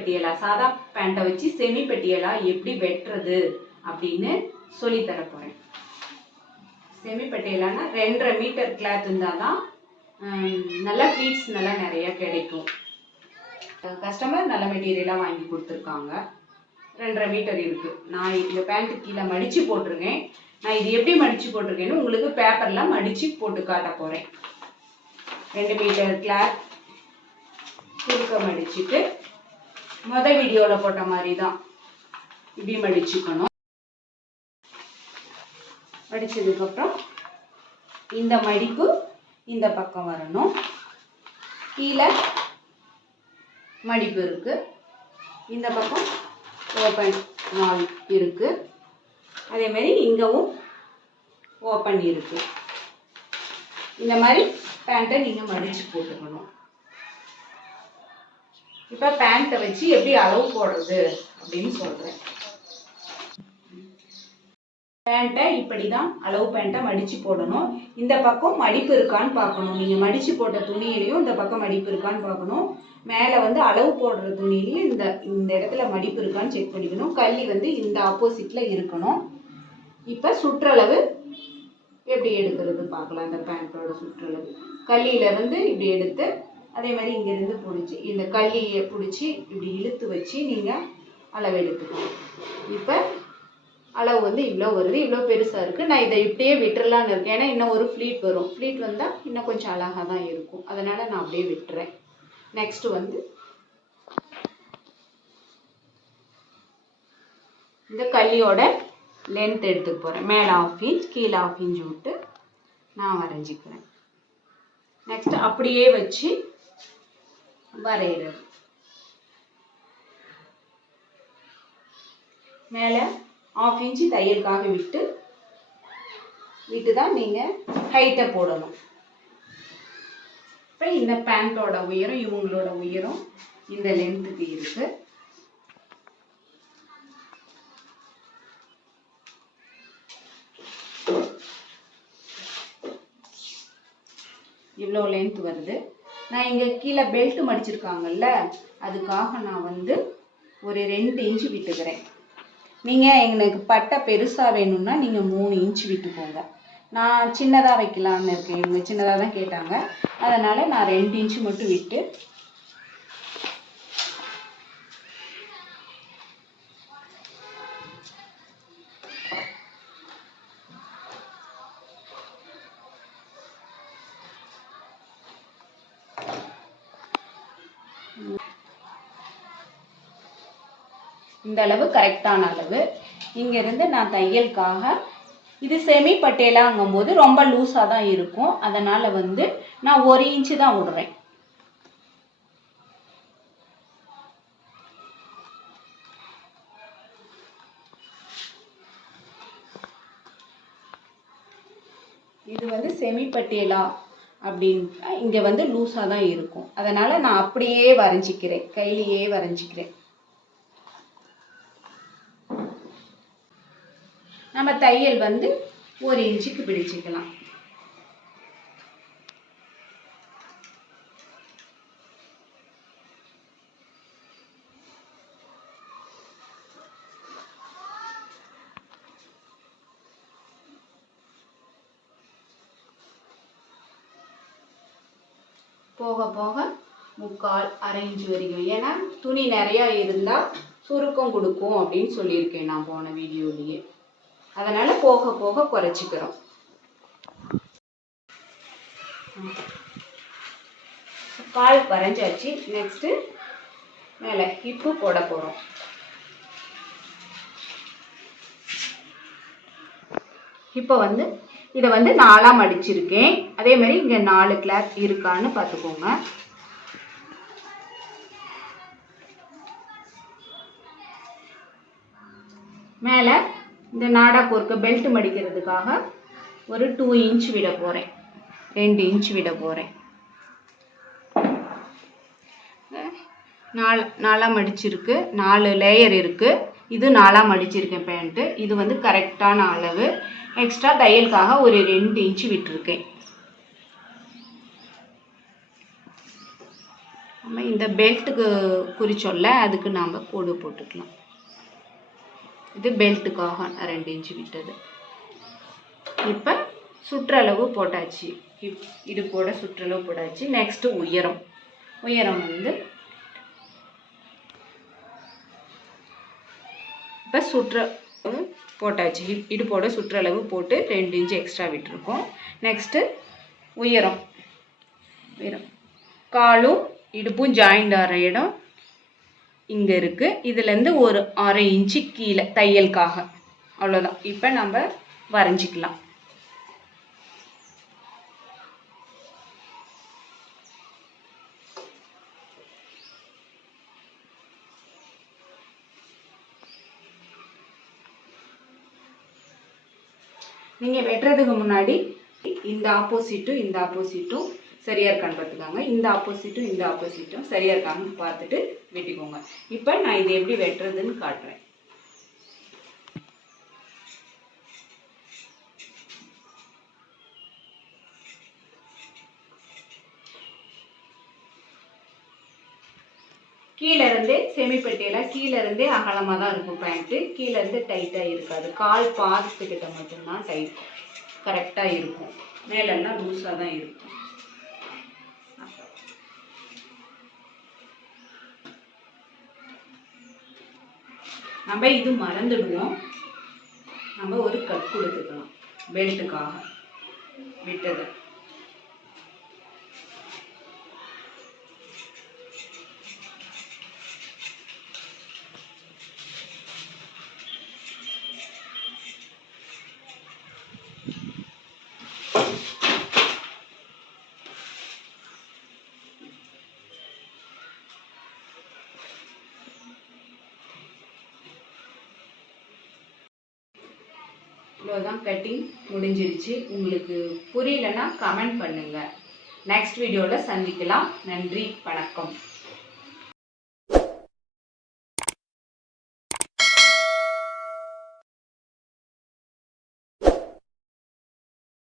பட்டியலா? சாதா பேண்ட்டை வச்சு செமி பெட்டியலா எப்படி வெட்டுறது அப்படின்னு சொல்லி தர செமி பெட்டியலான்னா ரெண்டரை மீட்டர் கிளாத் இருந்தால் தான் நல்ல நல்லா நல்லா நிறைய கிடைக்கும். கஸ்டமர் நல்ல மெட்டீரியலாக வாங்கி கொடுத்துருக்காங்க. ரெண்டரை மீட்டர் இருக்குது நான் இந்த பேண்ட்டு கீழே மடித்து போட்டிருக்கேன். நான் இது எப்படி மடித்து போட்டிருக்கேன்னு உங்களுக்கு பேப்பர்லாம் மடித்து போட்டு காட்ட போகிறேன் ரெண்டு மீட்டர் கிளாத் குறுக்க மடிச்சுட்டு மொத வீடியோவில் போட்ட மாதிரி தான் இப்படி மடிச்சுக்கணும். மடித்ததுக்கப்புறம் இந்த மடிப்பு இந்த பக்கம் வரணும். கீழே மடிப்பு இருக்கு. இந்த பக்கம் ஓப்பன் நாள் இருக்கு. அதே மாதிரி இங்கவும் ஓப்பன் இருக்கு. இந்த மாதிரி பேண்ட்டை நீங்கள் மடித்து போட்டுக்கணும். இப்போ பேண்ட்டை வச்சு எப்படி அளவு போடுறது அப்படின்னு சொல்கிறேன் பேண்ட்டை இப்படி தான் அளவு பேண்ட்டை மடித்து போடணும். இந்த பக்கம் மடிப்பு இருக்கான்னு பார்க்கணும். நீங்கள் மடித்து போட்ட துணியிலையும் இந்த பக்கம் மடிப்பு இருக்கான்னு பார்க்கணும். மேலே வந்து அளவு போடுற துணியிலையும் இந்த இந்த இடத்துல மடிப்பு இருக்கான்னு செக் பண்ணிக்கணும். கள்ளி வந்து இந்த ஆப்போசிட்டில் இருக்கணும். இப்போ சுற்றளவு எப்படி எடுக்கிறது பார்க்கலாம். இந்த பேண்ட்டோட சுற்றளவு. கல்லியிலேருந்து இப்படி எடுத்து அதே மாதிரி இங்கேருந்து பிடிச்சி இந்த கல்லியை பிடிச்சி இப்படி இழுத்து வச்சு நீங்கள் அளவு எடுத்துக்கணும். இப்போ அளவு வந்து இவ்வளோ வருது இவ்வளோ பெருசாக இருக்குது நான் இதை இப்படியே விட்டுறலான்னு இருக்கேன். ஏன்னா இன்னும் ஒரு ஃப்ளீட் வரும். ஃப்ளீட் வந்தால் இன்னும் கொஞ்சம் அழகாக தான் இருக்கும். அதனால் நான் அப்படியே விட்டுறேன். நெக்ஸ்ட்டு வந்து இந்த கல்லியோட லென்த் எடுத்துக்க போகிறேன் மேலே ஆஃப் இன்ச் கீழே ஆஃப் இன்ச் விட்டு நான் வரைஞ்சிக்கிறேன். நெக்ஸ்ட் அப்படியே வச்சு வரைகிறது மேலே ஆஃப் இன்ச்சு தையலுக்காக விட்டு விட்டு தான் நீங்கள் ஹைட்டை போடணும். இப்போ இந்த பேண்ட்டோட உயரம் இவங்களோட உயரம் இந்த லென்த்துக்கு இருக்குது இவ்வளோ லென்த் வருது. நான் இங்கே கீழே பெல்ட் மடிச்சிருக்காங்கல்ல அதுக்காக நான் வந்து ஒரு ரெண்டு இன்ச்சு விட்டுக்கிறேன். நீங்கள் எனக்கு பட்டை பெருசாக வேணும்னா நீங்கள் மூணு இன்ச்சு விட்டுக்கோங்க. நான் சின்னதாக வைக்கலான்னு இருக்கேன். இவங்க சின்னதாக தான் கேட்டாங்க. அதனால் நான் ரெண்டு இன்ச்சு மட்டும் விட்டு இந்த அளவு கரெக்டான அளவு. இங்கேருந்து நான் தையலுக்காக இது செமி பட்டேலாங்கும் போது ரொம்ப லூஸாக தான் இருக்கும். அதனால் வந்து நான் ஒரு இன்ச்சு தான் விடுறேன். இது வந்து செமி பட்டேலா. அப்படின்னு இங்கே வந்து லூஸாக தான் இருக்கும். அதனால் நான் அப்படியே வரைஞ்சிக்கிறேன். கையிலேயே வரைஞ்சிக்கிறேன். நம்ம தையல் வந்து ஒரு இன்ச்சுக்கு பிடிச்சிக்கலாம். போக போக முக்கால் அரை வரைக்கும் ஏன்னா துணி நிறையா இருந்தால் சுருக்கம் கொடுக்கும் அப்படின்னு சொல்லியிருக்கேன் நான் போன வீடியோலேயே. அதனால் போக போக குறைச்சிக்கிறோம். கால் பறைஞ்சாச்சு நெக்ஸ்ட்டு மேலே ஹிப்பு போட போகிறோம் இப்போ வந்து இதை வந்து நாலாக மடிச்சிருக்கேன் அதே மாதிரி இங்கே நாலு கிளாக் இருக்கான்னு பார்த்துக்கோங்க. மேலே இந்த நாடா கோர்க்க பெல்ட் மடிக்கிறதுக்காக ஒரு டூ இன்ச் விட போகிறேன் ரெண்டு இன்ச் விட போகிறேன் நாலு நாலாக மடிச்சிருக்கு நாலு லேயர் இருக்குது இது நாலாக மடிச்சிருக்கேன் பேண்ட்டு. இது வந்து கரெக்டான அளவு. எக்ஸ்ட்ரா தையலுக்காக ஒரு ரெண்டு இன்ச்சு விட்டுருக்கேன். நம்ம இந்த பெல்ட்டுக்கு குறிச்சொல்ல அதுக்கு நாம் கோடு போட்டுக்கலாம். இது பெல்ட்டுக்காக ரெண்டு இன்ச்சு விட்டது. இப்போ சுற்றளவு போட்டாச்சு. இப் இடுப்போட சுற்றளவு போட்டாச்சு. நெக்ஸ்ட்டு உயரம். உயரம் வந்து இப்போ சுற்றளவு போட்டாச்சு. இடு இடுப்போட சுற்றளவு போட்டு ரெண்டு இன்ச்சு எக்ஸ்ட்ரா விட்டுருக்கோம். நெக்ஸ்ட்டு உயரம். உயரம். காலும் இடுப்பும் ஜாயிண்ட் ஆகிற இடம் இங்கே இருக்குது இதுலேருந்து ஒரு அரை இன்ச்சு கீழே தையலுக்காக. அவ்வளோதான் இப்போ நம்ம வரைஞ்சிக்கலாம். நீங்கள் வெட்டுறதுக்கு முன்னாடி இந்த ஆப்போசிட்டும் இந்த ஆப்போசிட்டும் சரியாக இருக்கான்னு பார்த்துக்கோங்க. இந்த ஆப்போசிட்டும் இந்த ஆப்போசிட்டும் சரியாக இருக்கான்னு பார்த்துட்டு வெட்டிக்கோங்க. இப்போ நான் இது எப்படி வெட்டுறதுன்னு காட்டுறேன். கீழே இருந்தே செமிப்பெட்டியில் கீழே இருந்தே அகலமாக தான் இருக்கும் பேண்ட்டு கீழே இருந்து டைட்டாக இருக்காது. கால் பாதத்துக்கிட்ட மட்டும்தான் டைட் கரெக்டாக இருக்கும். மேலெல்லாம் லூஸாக தான் இருக்கும். நம்ம இது மறந்துடுவோம். நம்ம ஒரு கட் கொடுத்துக்கலாம். பெல்ட்டுக்காக விட்டது. இவ்வளோதான் கட்டிங் முடிஞ்சிருச்சு. உங்களுக்கு புரியலன்னா கமெண்ட் பண்ணுங்கள் நெக்ஸ்ட் வீடியோவில் சந்திக்கலாம். நன்றி வணக்கம்.